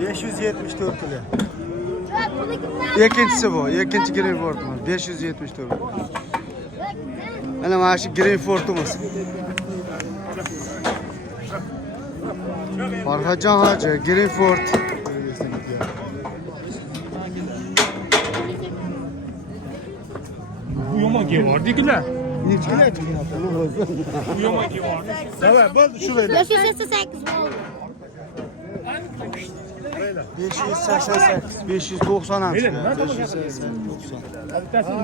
574 lira. İkincisi bu. İkinci Greenford'umuz. 574. Ana mana shu Greenford'umuz. Farhajon hoji Greenford. Bu yomon kevardikilar. Nechkilar? Bu yomon kevardi. Davay, bo'ldi shu bo'ldi. 588 bo'ldi. 588, 590 Öyle mi? 580, 90. Bittasi bu.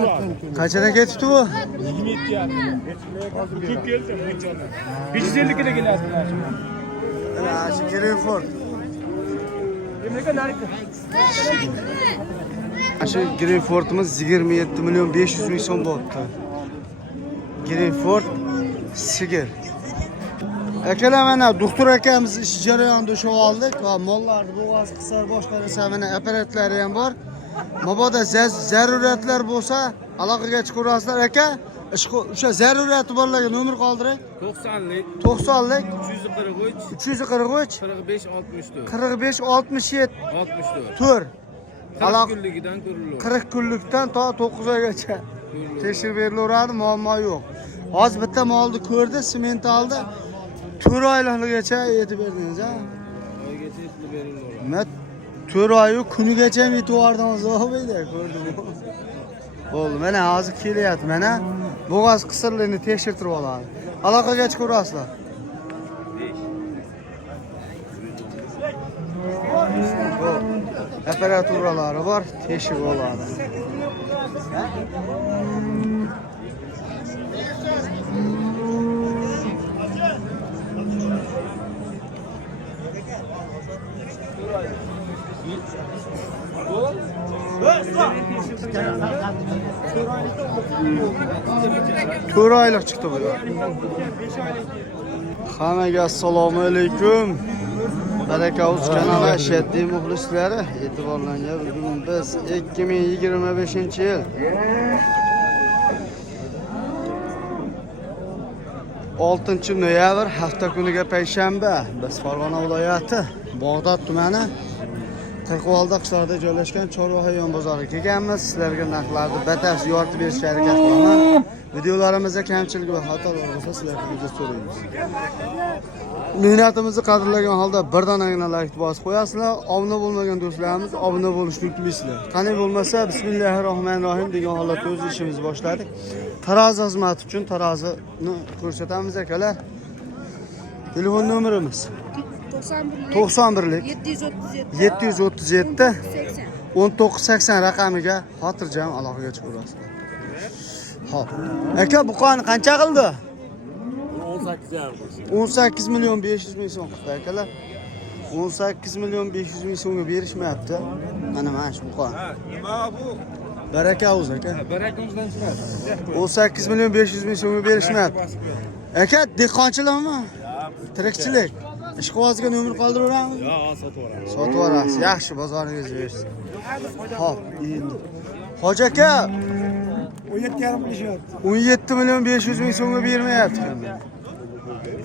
Qanchadan ketibdi bu? 27 ya. Ko'p keldi bunchani. 550 kilo kelasizlar. Ana shu Greenford. Nimaga narx? Shu Greenford'imiz 27 milyon 500 ming so'm bo'libdi. Greenford sigir. Akalar mana doktor akamiz ish jarayonida shu oldik va mollarni bo'g'az qisar boshqarsa mana apparatlari ham bor. Mabodo zaruratlar bo'lsa aloqaga chiqarasizlar aka. O'sha zarurati borlarga nomer qoldiring. 90'lik, 90lik 343, 343 45 64, 45 67 64. 4 40 kunligidan ko'riladi. 40 kunlikdan to 9 oygacha tekshirib berilaveradi, muammo yo'q. Hozir bitta molni ko'rdi, sement oldi. 4 oyligigacha yetib berdingiz, ha? Oygacha pul beriladi. Men 4 oyu kunigacha yetib bordingiz, o'g'ayda ko'rdim. Bo'ldi, mana hozir kelyapti, mana bo'g'az qisirlarni tekshirtirib oladi. Aloqaga chiqarasizlar. Bu apparaturalari bor, tekshirib oladi. To'rt oylik chiqdi bu. Hammaga assalomu alaykum. Baraka uz kanali shaddiy muxlislari, e'tiborlarga bugun biz 2025-yil 6-noyabr hafta kuniga payshanba biz Farg'ona viloyati Bog'dod tumani Qirqvolda qishloqida joylashgan Chorva hayvon bozoriga kelganmiz. Sizlarga narxlarni batafsil yoritib berishga harakat qilaman. Videolarimizda kamchilik va xatolar bo'lsa sizlarga uzr so'raymiz. Mehnatimizni qadrlagan holda birdanagina like bosib qo'yasizlar. Obuna bo'lmagan do'stlarimiz obuna bo'lishni unutmaysizlar. Qanday bo'lmasa bismillahirrohmanirrohim degan holatda o'z ishimizni boshladik. Tarozi xizmati uchun tarozini ko'rsatamiz akalar. Telefon nomerimiz 91lik 737 1980 raqamiga xotirjam aloqaga chiqasizlar. Xo'p. Aka bu qoni qancha qildi? 18 milyon 500 ming so'm qildi akalar. 18 milyon 500 ming so'mga berishmayapti. Mana shu qon. Nima bu? Baraka o'z aka. Barakamizdan chiqadi. 18 milyon 500 ming so'mga berishmayapti. Aka dehqonchilikmi? Tirikchilik. Ishqibozga nomer qoldiramiz? Yo'q, sotib yuboramiz. Sotib yuborasiz. Yaxshi, bozoringiz bersin. Xo'p, endi. Hoji aka 17,5 qilishyapti. 17 milyon 500 ming so'mga bermayapti.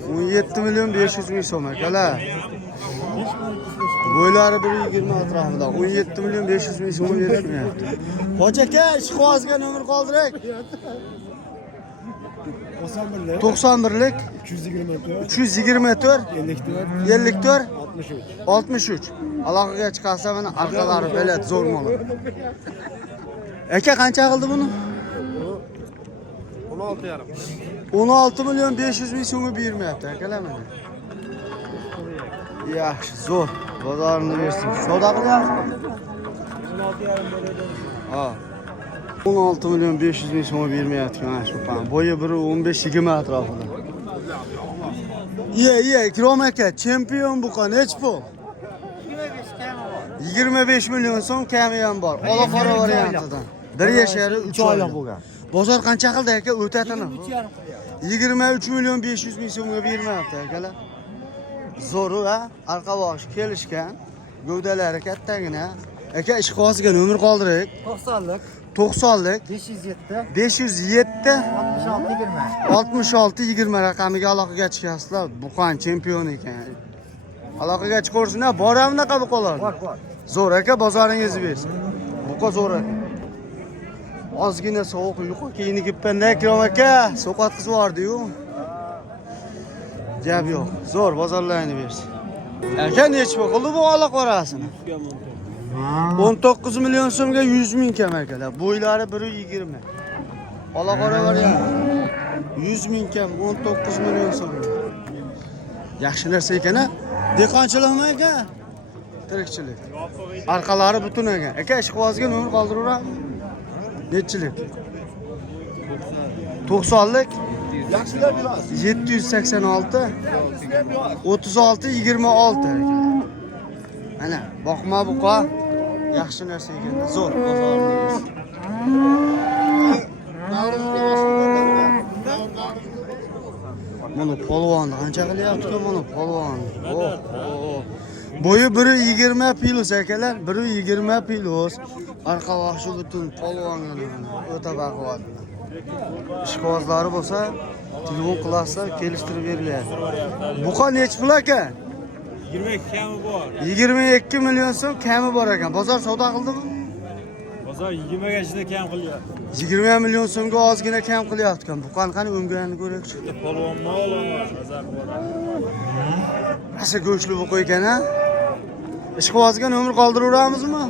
17 milyon 500 ming so'm akalar. Bo'ylari 120 atrofida. 17 milyon 500 ming so'm berishmayapti. Hoji aka, ishqibozga nomer qoldirak. 91lik 324 54 63 aloqaga chiqarsa mana orqalari belat zo'r mo'l. Aka qancha qildi buni? 16,5. 16 milyon 500 ming so'mga bermayapti akalar mana. Yaxshi, zo'r. Bozorini bersin. Savdo qilyapsiz? 16,5 ha. 16 milyon 500 ming so'm bermayapti mana shu pan. Bo'yi 15-20 atrofida. Ikrom aka, chempion bu qon, nech pul? 25 milyon so'm kami ham bor. Ola qora variantidan. 1 yashari 3 oylik bo'lgan. Bozor qancha qildi aka? O'tatini. 23 milyon 500 ming so'mga bermayapti akalar. Zo'r va arqa boshi kelishgan. Gövdalari kattagina. Aka ishqibozga nomer qoldiring. 90lik 90'lik 507 507 66 20. 66-20 raqamiga aloqaga chiqasizlar. Buqan chempion ekan. Aloqaga chiqarsizlar, bor ham unaqa bu qolar. Bor. Zo'r aka, bozoringizni bersin. Buqa zo'r aka. Ozgina sovuq yuqi kiyini kipanda Akrom aka, so'qat qiz bordi-yu. Gap yo'q. Zo'r bozorlarini bersin. Aka nechi qildi bu aloq orasini? 19 million so'mga 100 ming kam akalar. Bo'ylari 120. Aloq ora var ya. 100 ming kam 19 million so'm. Yaxshi narsa ekan-a? Dehqonchilikmi aka? Tirikchilik. Arqalari butun ekan. Aka ishqibozga nomer qoldiraveramiz. Nechilik? 90lik 786 36 26 ekan. Mana boqma buqa yaxshi narsa ekan. Zo'r bozorimiz. Mana polvon qancha qilyapti-ku mana polvon. Bo'yi 1.20 plus akalar, 1.20 plus. Arqa vahshi butun polvon o'ta baquvvat. Ishqibozlari bo'lsa, telefon qilasizlar, kelishtirib beriladi. Buqa nechi pul aka? 22 kami bor. 22 million so'm kami bor ekan. Bozor savdo qildimi? Bozor 20 ga juda kam qilyapti. 20 million so'mga ozgina kam qilyapti ekan. Buqani qani o'nganini ko'raylik-chi. Polvon ma'lum bozor bor. Asa go'shli buqa ekan-a? Ishqibozga nomer qoldiraveramizmi?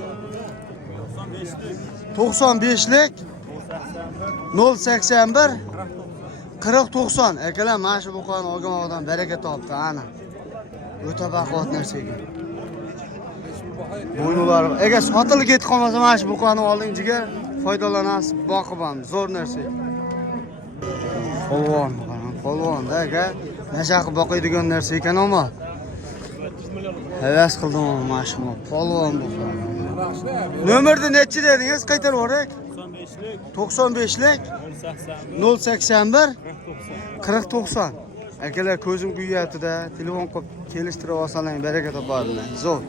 95lik 081 4090. Akalar, mana shu buqani olgan odam baraka topdi, ana. O'ta baquvvat narsa ekan. Bo'ynulari. Agar sotilib ketib qolmasa, mana shu buqani olding jigar, foydalanasiz, boqib ham zo'r narsa. Polvon, polvonda aka, nasha qilib boqadigan narsa ekan, ammo havas qildim mana shu polvon buqa. Nomerni nechi dedingiz? Qaytarib yuborak. 95lik 081 4090. Akalar, ko'zim kuyapti-da, telefon qilib kelishtirib olsalaring, baraka topadilar. Zo'r.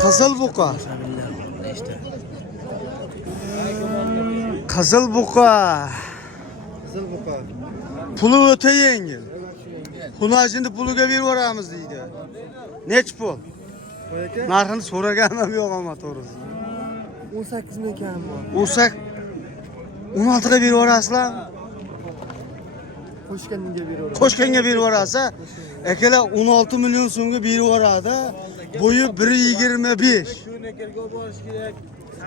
Qizil buqa. Qizil buqa. Qizil buqa. Puli o'ta yengil. Xunajini puliga berib yuboramiz deydi. Nech pul? Narxini so'raganim yo'q ammo to'g'risi. 18 ming kam bor. O'sak 16 ga berib yuborasizlar. Qo'shganga beraveramiz. Qo'shganga berib yuborasiz. Akalar 16 million so'mga berib yuboradi. Bo'yi 1.25.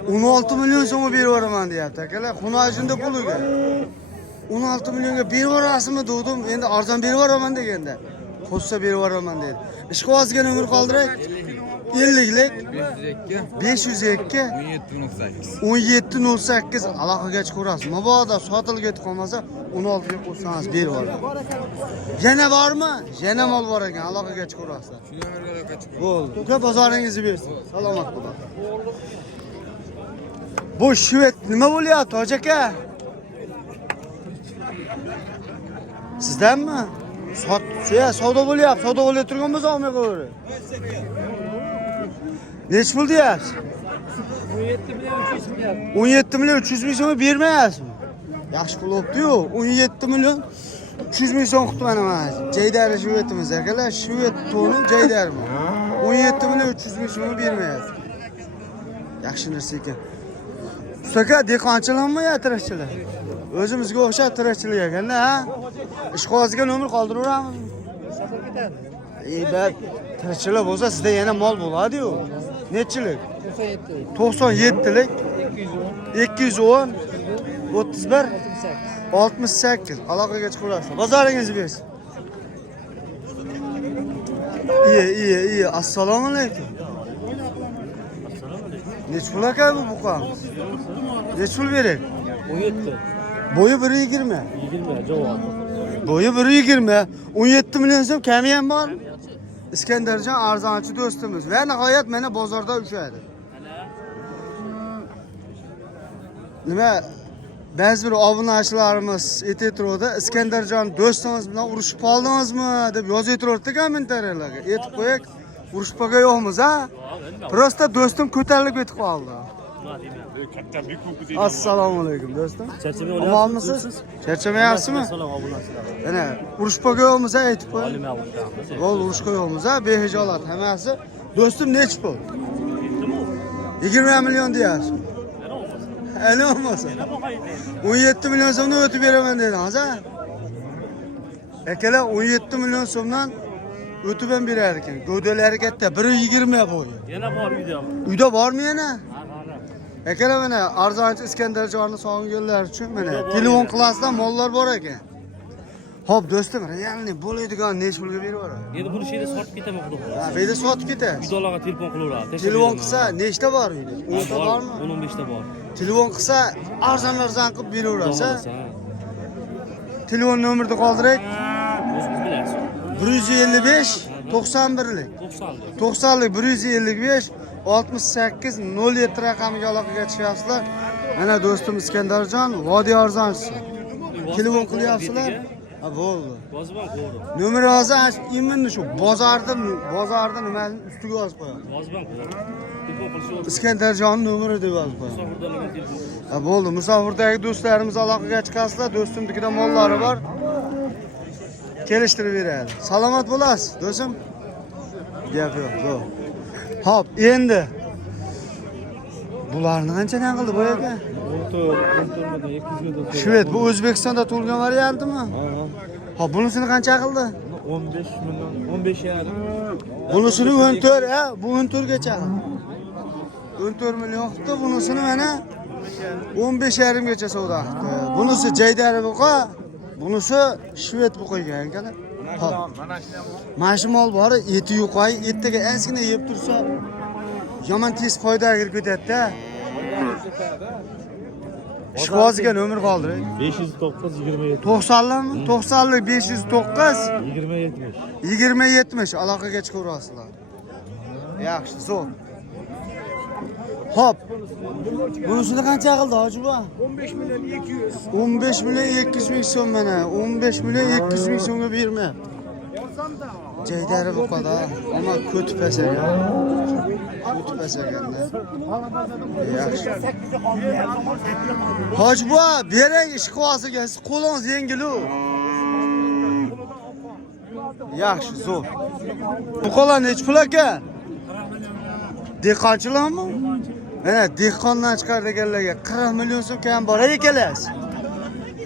16 million so'mga berib yuboraman deyapti. Akalar, xunajinda puliga 16 millionga berib yuborasizmi dedim. Endi arzon berib yuboraman deganda. Qo'shsa berib yuboraman dedi. Ishqibozga nomer qoldirak. 50lik 502 1708 aloqaga chiqarasiz. Mabodo sotilib ketib qolmasa 16 ga qo'shsangiz berib yuboradi. Yana bormi? Yana mol bor ekan, aloqaga chiqarasizlar. Shu nomerga aloqa chiqar. Bo'ldi. Uka bozoringizni bersin. Salomat bo'ling. Bu shvet nima bo'lyapti, hoji aka? Sizdanmi? Savdo bo'lyapti. Savdo bo'lib turgan bo'lsa olmay qo'ying. Nech pul deyapsiz? 17 million 300 ming so'm bermayapsizmi? Yaxshi pul olibdi-yu. 17 million 300 ming so'm qilib mana. Jaydari shvetimiz akalar, shvet toni jaydarmi? 17 million 300 ming so'm bermayapsiz. Yaxshi narsa ekan. Ustaka dehqonchilikmi yo tirikchilik? O'zimizga o'xshab tirikchilik ekan-da, ha? Ishqibozga nomer qoldiraveramiz. Bat tirikchilik bo'lsa sizda yana mol bo'ladi-yu. Nechilik? 97lik 210 31 68 aloqaga chiqarasiz. Bozoringizni bersin. Iyi. Assalomu alaykum. Nech pul aka bu buqa? Nech pul berak? 17. Bo'yi 1.20. 20 javob. Bo'yi 1.20. 17 million so'm kami ham bor. İskendercan arzonchi do'stimiz va nihoyat mana bozorda ushadi. Nima? Ba'zi bir obunachilarimiz aytayotganda Iskenderjon do'stimiz bilan urushib qoldingizmi deb yozayotdi kommentariyalarga. Aytib qo'yak, urushib qolgan yo'qmiz, ha? Prosta do'stim ko'tarilib ketib qoldi. katta büyük ko'k Assalomu alaykum do'stim. Charchamay Omonmisiz? Charchamayapsizmi? Assalom obunachilar. Ana urushga yo'qmiz aytib qo'y. Olim yo'qmiz. Gol urushga yo'qmiz ha, behijolat hammasi. Do'stim nechi pul? 20 million deyapsiz. Ana olmasa. 17 million so'mdan o'tib beraman dedi hozir. Akalar 17 million so'mdan o'tib ham berar ekan. Go'dalari katta, 120 bo'yi. Yana bor uyda. Uyda bormi yana? Akalar mana arzonchi Iskandarjonni sog'inganlar uchun mana telefon qilasizlar, mollar bor ekan. Xo'p, do'stim, realni bo'ladigan nech pulga berib yuboradi? Endi buni sheyda sotib ketaman xudo xohlasa. Ha, beda sotib ketasiz. Uydalarga telefon qilaveradi. Telefon qilsa nechta bor uyda? 10 ta bormi? 15 ta bor. Telefon qilsa arzon qilib beraverasiz. Xudo xohlasa. Telefon nomerini qoldiray. O'zingiz bilasiz. 155 91lik. 90lik. 90lik 155 68 07 raqamiga aloqaga chiqasizlar. Mana do'stim Iskandarjon, Vodiy arzonchisi. Telefon qilyapsizlar? Ha, bo'ldi. Yozibman qo'ydim. Nomer hozir imonni shu bozorda nimaning ustiga yozib qo'yaman. Yozibman qo'ydim. Telefon qilishib Iskandarjon nomeri deb yozib qo'yaman. musofirlarga telefon. Ha, bo'ldi. Musofirdagi do'stlarimiz aloqaga chiqasizlar. Do'stimnikida mollari bor. Kelishtirib beradi. Salomat bo'lasiz, do'stim. Gap yo'q, zo'r. Hop, endi bularni qanchadan qildi bu aka? 14 Shved, bu O'zbekistonda tug'ilgan variantimi? Hop, bunisini qancha qildi? 15 million, 15 yarim. Bunisini 14, ha, bu 14 gacha. 14 million qildi, bunisini mana 15,5 gacha savdo qildi. Bunisi Jaydari buqa, bunisi Shved buqa ekan. Hop. Mana shu mol bor, eti yo'qay, etga ozgina yeb tursa yomon tez foyda kirib ketadi-da. Ishqoziga nomer qoldiring. 509 27 90lik 90lik 509 20 70. 20 70 aloqaga chiqaverasizlar. Yaxshi, zo'r. Hop. Bunisini qancha qildi hojiba? 15 million 200. 15 million 200 ming so'm mana. 15 million 200 ming so'mga bermayapti. Jaydari bu qadar, ammo ko'tib pasagan. Ko'tib pasaganda. Yaxshi. Hojiba, bering ishqosiga, siz qo'lingiz yengil-u. Yaxshi, zo'r. Bu qo'lan nech pul aka? Dehqonchilarmi? Mana dehqondan chiqar deganlarga 40 million so'm kam bor ekanlar.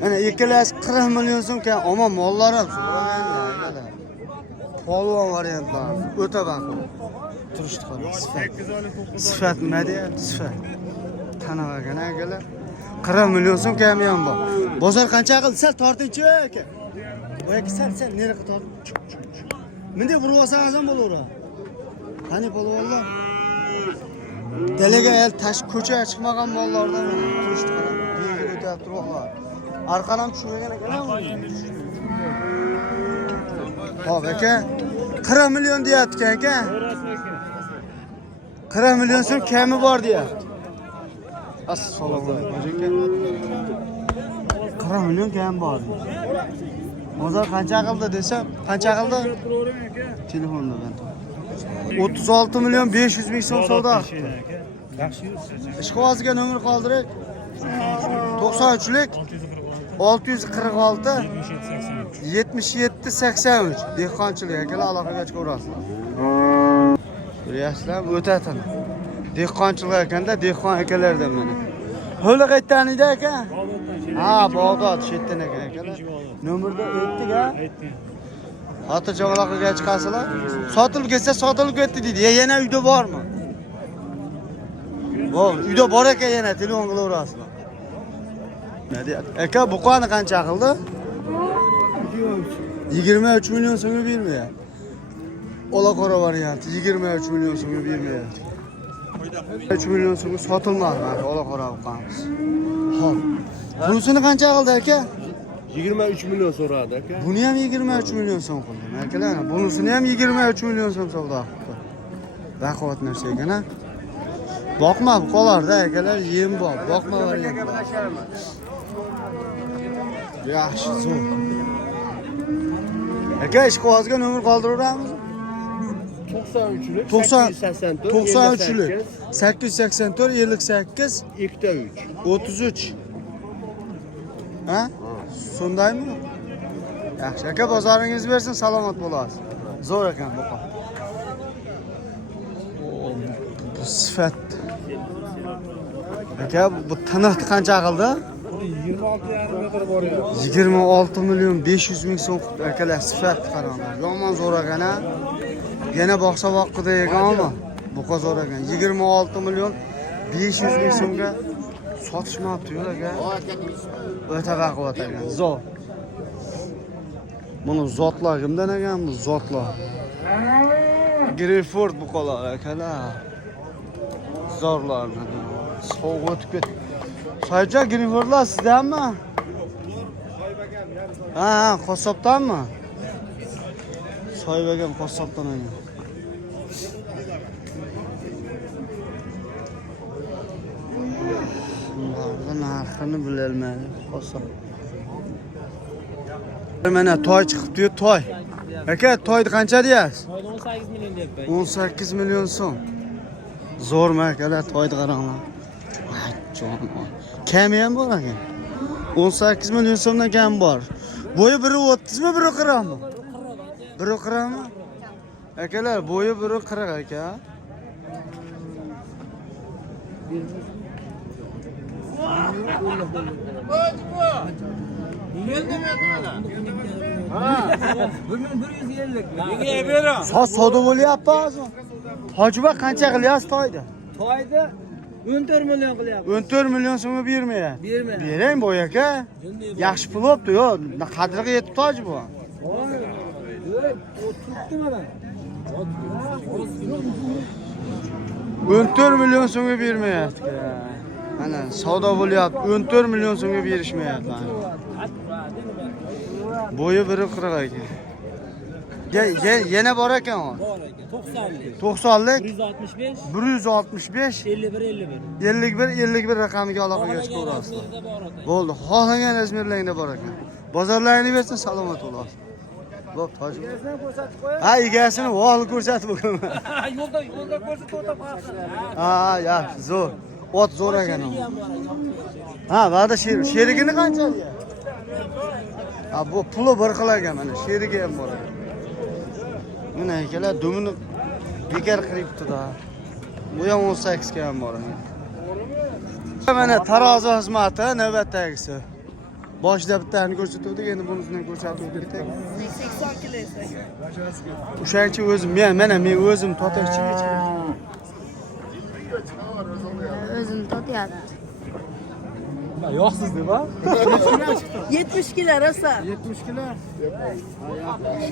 Mana ikkalasi 40 million so'm kam, ammo mollar ham polvon variantlar. O'ta baxil. Turishdi qarang. Sifat nima deyapti? Sifat. Tanavagan akalar. 40 million so'm kam ham bor. Bozor qancha qildi? Sal tortinchi aka. Bu aka sal nariga tort. Bunday urib olsangiz ham bo'laveradi. Qani polvonlar? Dalaga el tash ko'chaga chiqmagan mollardan turishdi qarang. Belgi o'tab turiblar. Arqalam tushmagan ekan. Hop aka, 40 million deyapti aka. 40 million so'm kami bor deyapti. Assalomu alaykum. 40 million kam bor. Bozor qancha qildi desam, qancha qildi? Telefonda ben. 36 million 500 ming so'm savdo qildi. Ishqoziga nomer qoldiring. 93lik 646 77 83 dehqonchilik akalar aloqaga chiqaverasizlar. Ko'ryapsizlar, o'tatini. Dehqonchilik ekanda, dehqon akalardan mana. Ho'la qaytdanida aka? Ha, Bag'dod shetdan ekan akalar. Nomerda aytdik-a? Aytdim. Xotirjam aloqaga chiqasizlar. Sotilib ketsa sotilib ketdi deydi. Yana uyda bormi? Bor, uyda bor ekan yana telefon qilaverasizlar. Nima deyapti? Aka buqani qancha qildi? 23 million so'mga bermayapti. Ola qora variant 23 million so'mga bermayapti. 3 million so'mga sotilmadi mana ola qora buqamiz. Xo'p. Bunisini qancha qildi aka? 23 million so'radi aka. Buni ham 23 million so'm qildi. Akalar, bunisini ham 23 million so'm savdo qildi. Baquvvat narsa ekan-a. Boqma qolarda akalar, yem bor. Boqma variant. Yaxshi, zo'r. Aka, ishqozga nomer qoldiramiz? 93'lük 90 884 93'lük 884 58 2'de 3. 33. Ha? Sondaymi? Yaxshi aka, bozoringiz bersin, salomat bo'lasiz. Zo'r ekan bu qop. Bu sifat. Aka, bu tiniq qancha qildi? 26,5 metr bor ya. 26 milyon 500 ming so'm akalar, sifat qaranglar. Yomon zo'r ekan ha. Yana boqsa vaqtida ekanmi? Bu zo'r ekan. 26 milyon 500 ming so'mga sotishmabdi-yu aka. O'ta baquvvat ekan. Zo'r. Bunu zotlar kimdan ekan bu zotlar? Greyford bu qolar akalar. Zo'rlar. Sovuq o'tib ketdi. Sayca Greyfordlar sizdanmi? Ha, qassobdanmi? Soybagan qassobdan ekan. Bunlarning narxini bilolmayman, qassob. Mana toy chiqibdi-yu, toy. Aka, toyni qancha deyapsiz? Toyda 18 milyon deyapti. 18 milyon so'm. Zo'rmi akalar, toyni qaranglar. Ay, jon. Kami ham bor ekan. 18 milyon so'mdan kam bor. Bo'yi 1.30 mi, 1.40 mi? 1.40 mi? Akalar, bo'yi 1.40 aka. So'z savdo bo'lyapti hozir. Hojiba qancha qilyapsiz toyda? Toyda 14 milyon qilyapti. 14 milyon so'mga bermayapti. Bermayapti. Bering boy aka. Yaxshi pul bo'pti, yo, qadriga yetib toji bu. Turibdi mana. 14 milyon so'mga bermayapti. Mana savdo bo'lyapti. 14 milyon so'mga berishmayapti. Bo'yi 1.40 ekan. Yana bor ekan o. Bor ekan. 90lik. 90lik 165 165 51 raqamiga aloqaga chiqaverasiz. Bo'ldi. Xohlagan razmerlaringda bor ekan. Bozorlaringni bersin, salomat bo'lasiz. Bo'p, toji. Ha, egasini vol ko'rsatib o'qaman. Yo'lda ko'rsatib o'taman. Ha, yaxshi, zo'r. Ot zo'r ekan u. Ha, va'da sherigini qancha deyapti? Ha, bu puli bir xil ekan, mana sherigi ham bor ekan. Mana akalar dumini bekar qilibdi-da. Bu ham 18 ga ham bor ekan. Mana tarozi xizmati navbatdagisi. Boshida bittani ko'rsatuvdik, endi bunisidan ko'rsatuvdik. 80 kilo esa. O'shancha o'zim, men o'zim to'taqchiga O'zim totyapti. Yo'qsiz deb, ha? 70 kilo rosa. 70 kilo.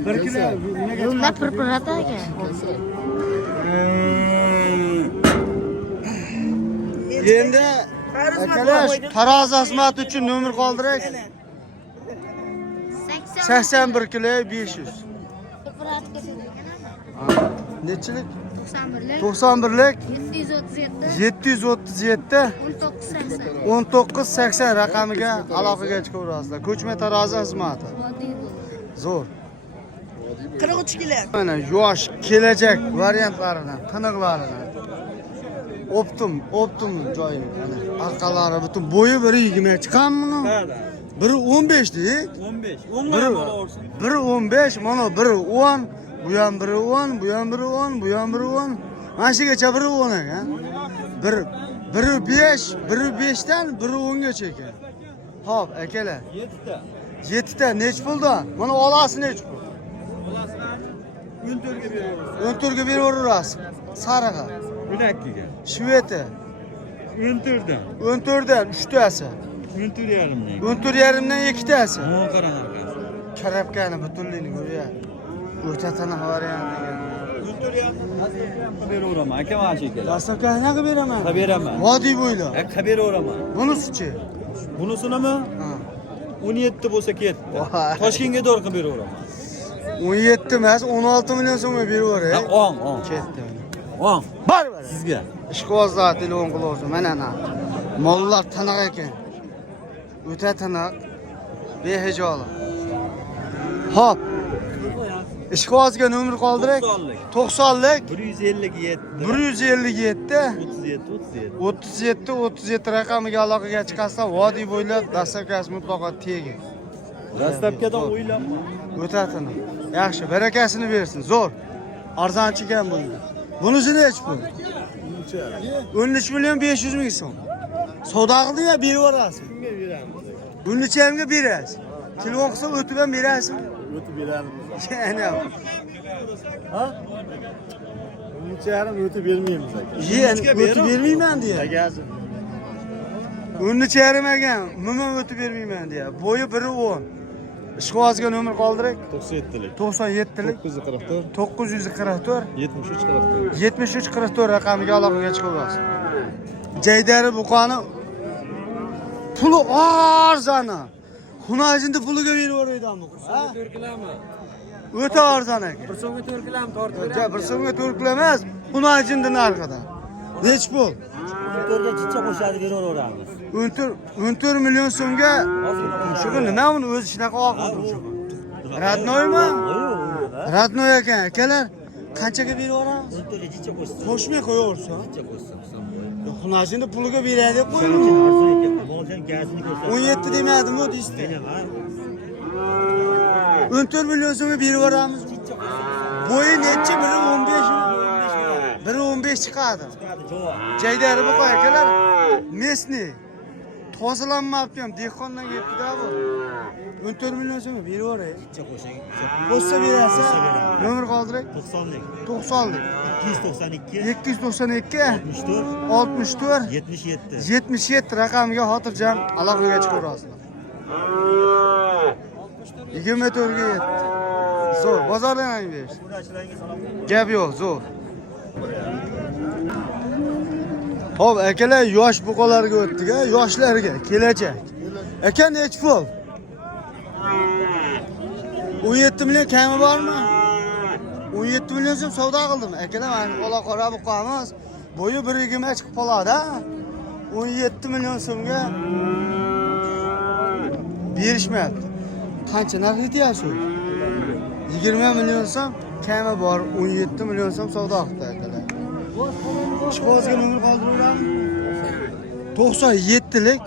1 kilo nimaga Yo'lda pirpirata ekan. Endi akalar tarozi xizmati uchun nomer qoldirak. 81 kilo 500. Pirpiratga Nechilik? 91lik. 91lik 737 737 1980. 1980 raqamiga aloqaga chiqaverasizlar. Ko'chma tarozi xizmati. Zo'r. 43 kilo. Mana yosh kelajak variantlaridan, tiniqlaridan. Optim joyi. Mana orqalari butun bo'yi 1.20 chiqqanmi? Biri 15 deydi. 15. Biri 15, mana biri 10, bu ham biri 10, bu ham biri 10, bu ham biri 10. Mana shugacha biri 10 ekan. Biri 5, biri 5dan, biri 10 gacha ekan. Xo'p, akalar. 7 ta nech pulda? Mana olasi nech pul? 14 ga beraverasiz. Sariga. Bilakkiga. Shveti. 14 dan 3 tasi. 14,5 14,5 dan 2 tasi. Mo'l qarang. Karabkani butunligini ko'ryapti. O'tatani variant ekan. Beraverman, aka mana shu ekan. Dastavkani qilib beraman. Beraman. Vodiy bo'ylab. Aka beraverman. Bunisi-chi? Bunisinimi? Ha. 17 bo'lsa ketdi. Voy. Toshkentga dor qilib beraverman. 17 emas, 16 million so'mga beraver. Ha, 10. Ketdi. 10. Baribir. Sizga. Ishqibozlar telefon qilyapti. Mana. Mollar tiniq ekan. O'ta tiniq. Behijoli. Hop. Ishqibozga nomer qoldirak. 90lik. 157. 157 37. 37 raqamiga aloqaga chiqasizlar. Vodiy bo'ylab dastavkasi mutlaqo tegin. Dastavkadan o'ylab. O'tatini. Yaxshi, barakasini bersin. Zo'r. Arzonchi ekan bu. Bunisi nech pul? 13 million 500 ming so'm. Savdo qilding ya, berib yuborasiz. Kimga beramiz? 13'imga berasiz. Telefon qilsa o'tib ham berasiz. O'tib beramiz. Yana. Ha? 13,5 o'tib bermaymiz aka. O'tib bermayman deya. Agazi. 13,5 ekan, umuman o'tib bermayman deya. Bo'yi 1.10. Ishqibozga nomer qoldirak. 97lik. 97lik 944 944 7344. 7344 raqamiga aloqaga chiqaverasiz. Jaydari buqoni puli arzona. Xunajinda puliga berib yuboraydanmi? Ha? 4 kilami? O'ta arzon ekan. 1 so'mga 4 kilam tortib beramiz. Ja, 1 so'mga 4 kilo emas, xunajinda narxida. Nech pul? 4 ga chicha qo'shadi berib yuboramiz. 14 million so'mga shuga nima uni o'zi shunaqa oqildi. Radnoymi? Radnoy ekan, akalar. Qanchaga berib yuboramiz? 4 ga chicha qo'shsa. Qo'shmay qo'yaversin. Chicha qo'shsa. Xunajinda puliga beradi deb qo'ydim. Moldan gazini ko'rsatdi. 17 demadimi deysiz? 14 million so'mga berib yuboramiz. Bo'yi necha? 1.15 1.15 chiqadi. Jaydari bu qo'y akalar. Mesni. Tozalanmabdi ham, dehqondan kelibdi-da bu. 14 million so'mga berib yuboray. Chicha qo'shing. Qo'shsa berasiz. Nomer qoldirak. 90lik. 90lik 292 292 64 64 77. 77 raqamiga xotirjam aloqaga chiqaverasizlar. 24 ga yetdi. Zo'r, bozordan ham berish. Gap yo'q, zo'r. Xo'p, akalar yosh buqalarga o'tdik-a, yoshlarga kelajak. Aka nech pul? 17 million kami bormi? 17 million so'm savdo qildim. Akalar, mana qo'la qora buqamiz. Bo'yi 1.20 chiqib qoladi-a. 17 million so'mga berishmayapti. Qancha narx aytyapsiz? 20 million so'm kami bor, 17 million so'm savdo qildi akalar. Ishqibozga nomer qoldiruvlarmi? 97lik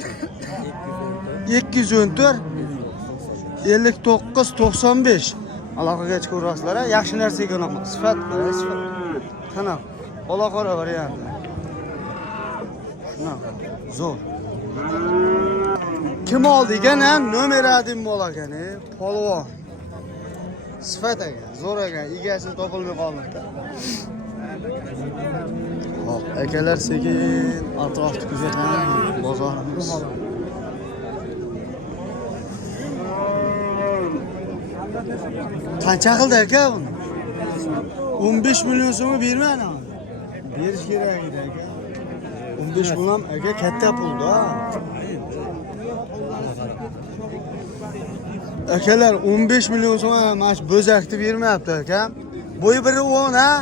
214 59 95 aloqaga chiqaverasizlar. Yaxshi narsaga qanaqa sifat qiladi, sifat. Qanaqa? Qo'la qora varianti. Shunaqa. Zo'r. Kim oldi ekan, nomer adim bol ekan, polvon. Sifat ekan, zo'r ekan, egasi topilmay qolmoqda. Hop, akalar sekin atrofni kuzatamiz, bozorimiz. Qancha qildi aka buni? 15 million so'mga bermani. Berish kerak edi aka. 15 pul ham aka katta pul-da. Akalar 15 million so'm mana shu bo'zakni bermayapti aka. Bo'yi 1.10 ha?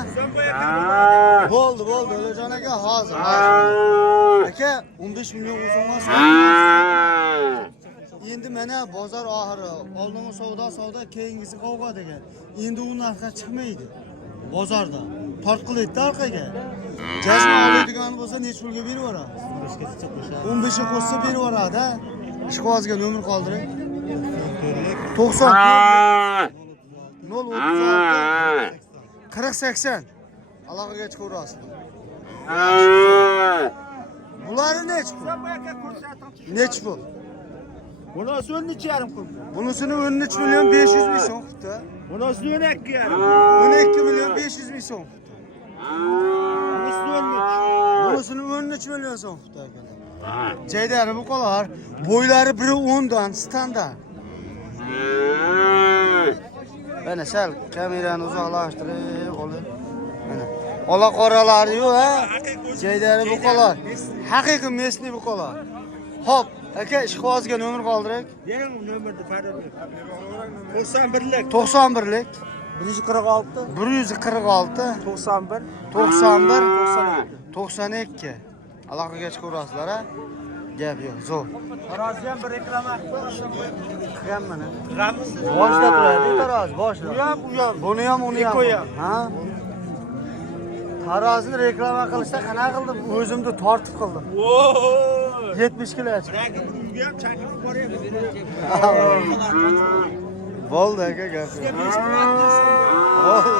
Bo'ldi, O'lajon aka, hozir. Aka 15 million so'm endi mana bozor oxiri, oldingi savdo, keyingisi qovg'a degan. Endi u narxga chiqmaydi. Bozorda tortqilaydi orqaga. Jazma oladigan bo'lsa nech pulga berib yuboradi? 15 ga qo'shsa berib yuboradi. Ishqibozga nomer qoldiring. 90 036 40 80 aloqaga chiqaverasiz. Bularni nech pul? Nech pul? Bunisi 13,5 pul. Bunisini 13 million 500 ming so'm qildi. Bunisi 12,5. 12 million 500 ming so'm. Bunisi 13. Bunisini 13 million so'm qildi akalar. Jaydari bu qolar, bo'ylari 1.10 dan standart. Mana sal kamerani uzoqlashtirib olib. Mana ola qoralari yo'q ha. Jaydari bu qolar. Haqiqiy mesli bu qolar. Hop, aka ishqibozga nomer qoldirak. Bering nomerni Farruh. 91lik. 91lik 146 146 91 91 92 aloqaga chiqaverasizlar ha. Gap yo'q, zo'r. Tarozi ham bir reklama Qilganman. qilganmisiz? Boshda turadi, tarozi, boshda. Bu ham, bu ham. Buni ham, uni ham. Eko ham. Ha? Tarozini reklama qilishda qanaqa qildim? O'zimni tortib qildim. 70 kilo chiqdi. Ragi bunga ham chakib boryapti. Bo'ldi aka, gap yo'q. Bo'ldi.